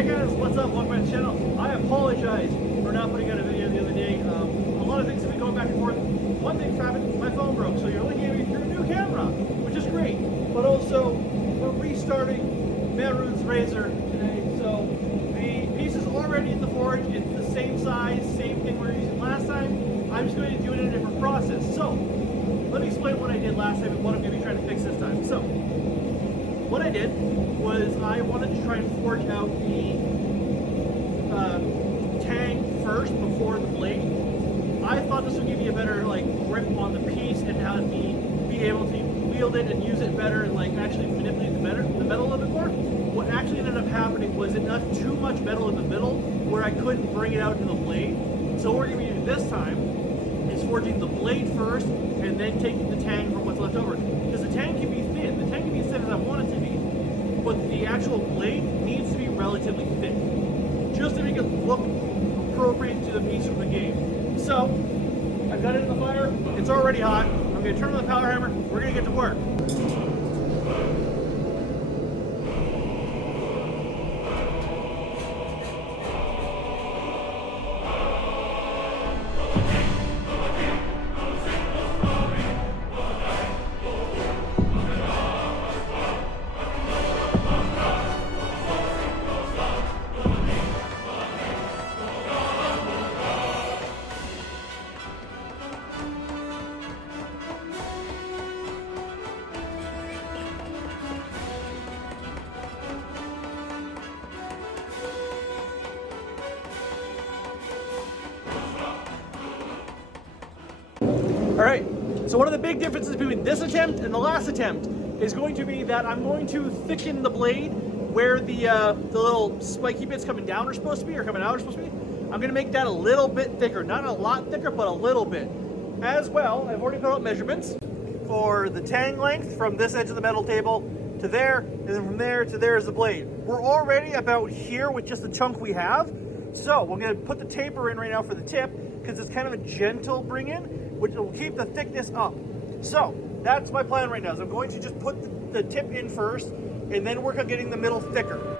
Hey guys, what's up? Welcome back to the channel. I apologize for not putting out a video the other day. A lot of things have been going back and forth. One thing's happened, my phone broke, so you're looking at me through a new camera, which is great. But also, we're restarting Mehrunes Razor today, so the piece is already in the forge. It's the same size, same thing we were using last time. I'm just going to do it in a different process. So, let me explain what I did last time and what I'm going to be trying to fix this time. So, what I did was I wanted to try and forge out the tang first before the blade. I thought this would give you a better grip on the piece and have me be able to wield it and use it better and actually manipulate the metal a little bit more. What actually ended up happening was it left too much metal in the middle where I couldn't bring it out to the blade. So what we're going to do this time is forging the blade first and then taking the tang from what's left over. Because the tang can be thin. The tang can be as thin as I want it to be. But the actual blade needs to be relatively thick, just to make it look appropriate to the piece from the game. So, I've got it in the fire, it's already hot, I'm going to turn on the power hammer, we're going to get to work. Alright, so one of the big differences between this attempt and the last attempt is going to be that I'm going to thicken the blade where the little spiky bits coming down are supposed to be, or coming out are supposed to be. I'm going to make that a little bit thicker. Not a lot thicker, but a little bit. As well, I've already put out measurements for the tang length from this edge of the metal table to there, and then from there to there is the blade. We're already about here with just the chunk we have. So we're going to put the taper in right now for the tip, because it's kind of a gentle bring in, which will keep the thickness up. So that's my plan right now, is I'm going to just put the tip in first and then work on getting the middle thicker.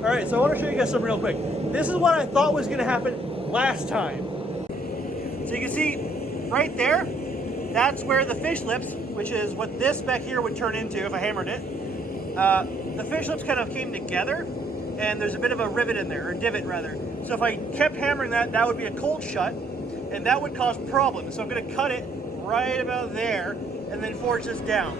Alright, so I want to show you guys something real quick. This is what I thought was going to happen last time. So you can see right there, that's where the fish lips, which is what this back here would turn into if I hammered it. The fish lips kind of came together, and there's a bit of a rivet in there, or divot rather. So if I kept hammering that, that would be a cold shut, and that would cause problems. So I'm going to cut it right about there, and then forge this down.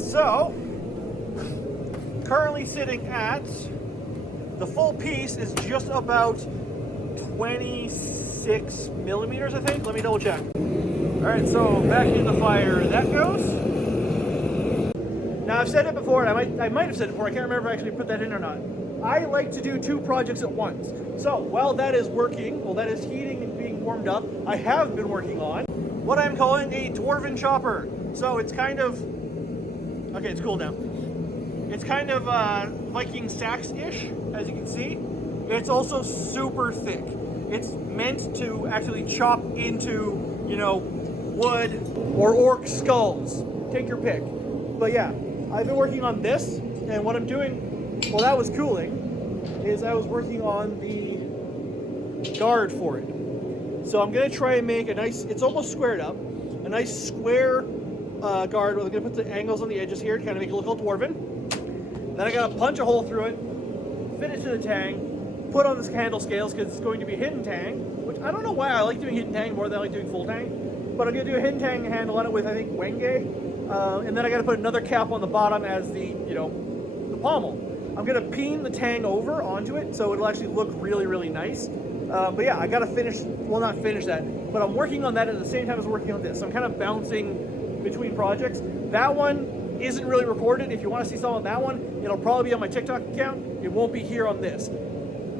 so currently sitting at, the full piece is just about 26 millimeters, I think. Let me double check. All right, so back in the fire that goes. Now I've said it before, and I might have said it before, I can't remember if I actually put that in or not. I like to do 2 projects at once. So while that is working, while that is heating and being warmed up, I have been working on what I'm calling a dwarven chopper. So it's kind of, okay, it's cool now. It's kind of Viking sax-ish, as you can see. It's also super thick. It's meant to actually chop into, you know, wood or orc skulls. Take your pick. But yeah, I've been working on this, and what I'm doing while that was cooling is I was working on the guard for it. So I'm gonna try and make a nice, it's almost squared up, a nice square guard. I'm gonna put the angles on the edges here to kind of make it look a little dwarven. Then I gotta punch a hole through it, fit it to the tang, put on the handle scales because it's going to be a hidden tang, which I don't know why I like doing hidden tang more than I like doing full tang, but I'm gonna do a hidden tang handle on it with, I think, Wenge, and then I gotta put another cap on the bottom as the, you know, the pommel. I'm gonna peen the tang over onto it so it'll actually look really, really nice. But yeah, I gotta finish, well, not finish that, but I'm working on that at the same time as working on this. So I'm kind of bouncing between projects. That one isn't really recorded. If you want to see some of that one, it'll probably be on my TikTok account. It won't be here on this.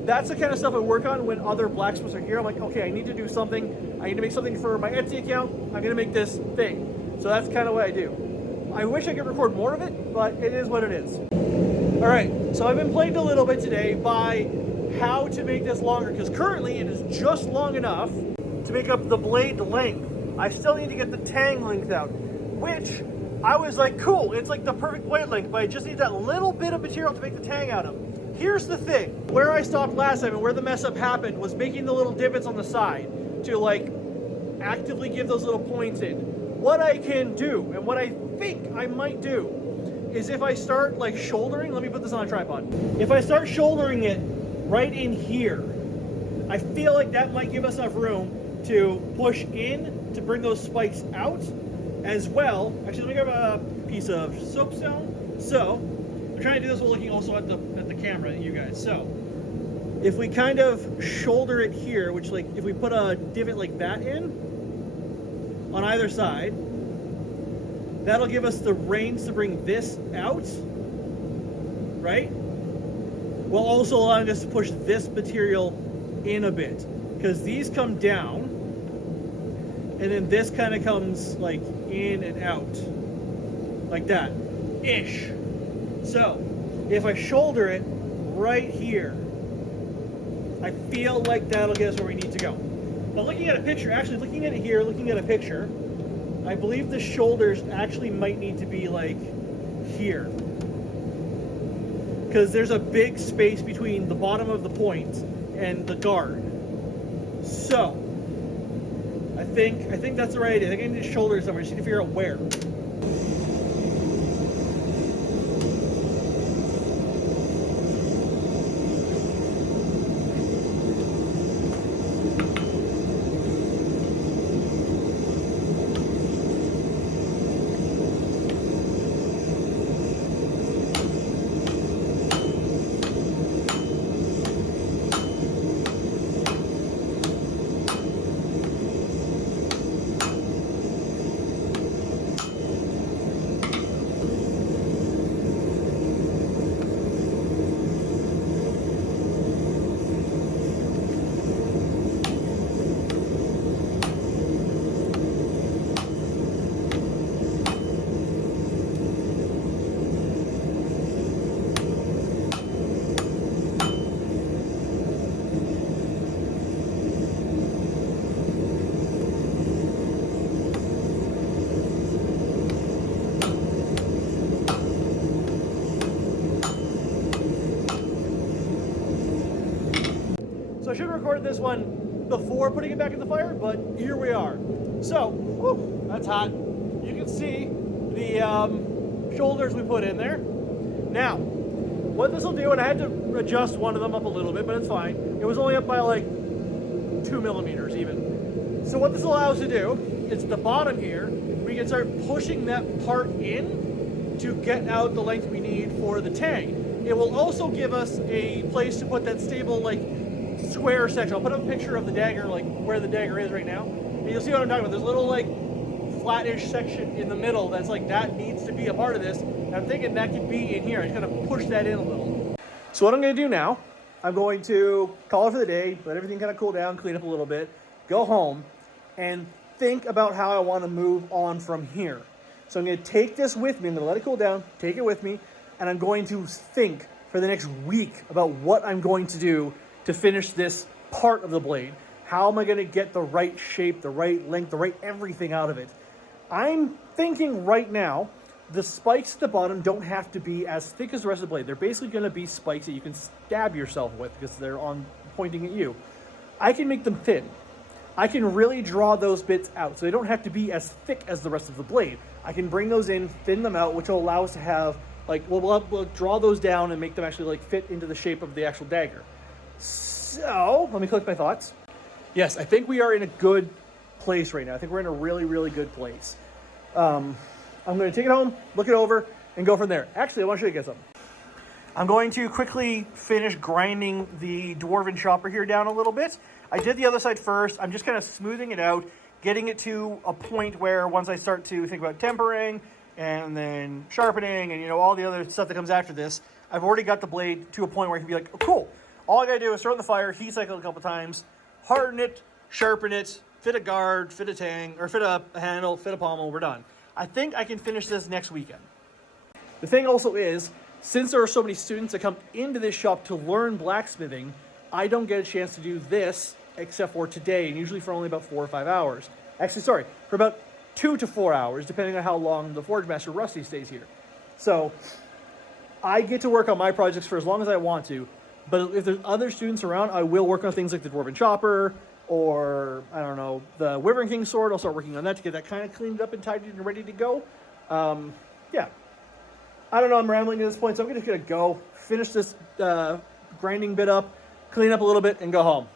That's the kind of stuff I work on when other blacksmiths are here. I'm like, okay, I need to do something. I need to make something for my Etsy account. I'm gonna make this thing. So that's kind of what I do. I wish I could record more of it, but it is what it is. All right, so I've been plagued a little bit today by how to make this longer, because currently it is just long enough to make up the blade length. I still need to get the tang length out, which I was like, cool, it's like the perfect blade length, but I just need that little bit of material to make the tang out of. Here's the thing, where I stopped last time and where the mess up happened was making the little divots on the side to like actively give those little points in. What I can do, and what I think I might do, is if I start like shouldering, let me put this on a tripod. If I start shouldering it right in here, I feel like that might give us enough room to push in to bring those spikes out as well. Actually, let me grab a piece of soapstone. So I'm trying to do this while looking also at the camera at you guys. So if we kind of shoulder it here, which like if we put a divot like that in on either side, that'll give us the reins to bring this out, right? While also allowing us to push this material in a bit, because these come down and then this kind of comes like in and out like that ish. So if I shoulder it right here, I feel like that'll get us where we need to go. But looking at a picture, actually looking at it here, looking at a picture, I believe the shoulders actually might need to be like here, because there's a big space between the bottom of the point and the guard. So I think that's the right idea. I think I need to shoulder somewhere. I just need to figure out where. So I should have recorded this one before putting it back in the fire, but here we are. So, whew, that's hot. You can see the shoulders we put in there. Now, what this will do, and I had to adjust one of them up a little bit, but it's fine. It was only up by like 2 millimeters even. So what this allows us to do is the bottom here, we can start pushing that part in to get out the length we need for the tang. It will also give us a place to put that stable, like, square section. I'll put up a picture of the dagger, like where the dagger is right now, and you'll see what I'm talking about. There's a little, like, flattish section in the middle that's like, that needs to be a part of this. And I'm thinking that could be in here. I just kind of push that in a little. So what I'm going to do now, I'm going to call it for the day, let everything kind of cool down, clean up a little bit, go home, and think about how I want to move on from here. So I'm going to take this with me. I'm going to let it cool down, take it with me, and I'm going to think for the next week about what I'm going to do to finish this part of the blade. How am I going to get the right shape, the right length, the right everything out of it? I'm thinking right now, the spikes at the bottom don't have to be as thick as the rest of the blade. They're basically going to be spikes that you can stab yourself with because they're pointing at you. I can make them thin. I can really draw those bits out, so they don't have to be as thick as the rest of the blade. I can bring those in, thin them out, which will allow us to have, like, we'll draw those down and make them actually, like, fit into the shape of the actual dagger. So, let me collect my thoughts. Yes, I think we are in a good place right now. I think we're in a really, really good place. I'm going to take it home, look it over, and go from there. Actually, I want to show you guys something. I'm going to quickly finish grinding the dwarven chopper here down a little bit. I did the other side first. I'm just kind of smoothing it out, getting it to a point where once I start to think about tempering and then sharpening and, you know, all the other stuff that comes after this, I've already got the blade to a point where I can be like, oh, cool. All I got to do is throw it in the fire, heat cycle it a couple times, harden it, sharpen it, fit a guard, fit a tang, or fit a handle, fit a pommel, we're done. I think I can finish this next weekend. The thing also is, since there are so many students that come into this shop to learn blacksmithing, I don't get a chance to do this except for today, and usually for only about 4 or 5 hours. Actually, sorry, for about 2 to 4 hours, depending on how long the Forge Master Rusty stays here. So, I get to work on my projects for as long as I want to, but if there's other students around, I will work on things like the Dwarven Chopper, or, I don't know, the Wyvern Kings sword. I'll start working on that to get that kind of cleaned up and tidied and ready to go. Yeah. I don't know, I'm rambling at this point, so I'm just going to go, finish this grinding bit up, clean up a little bit, and go home.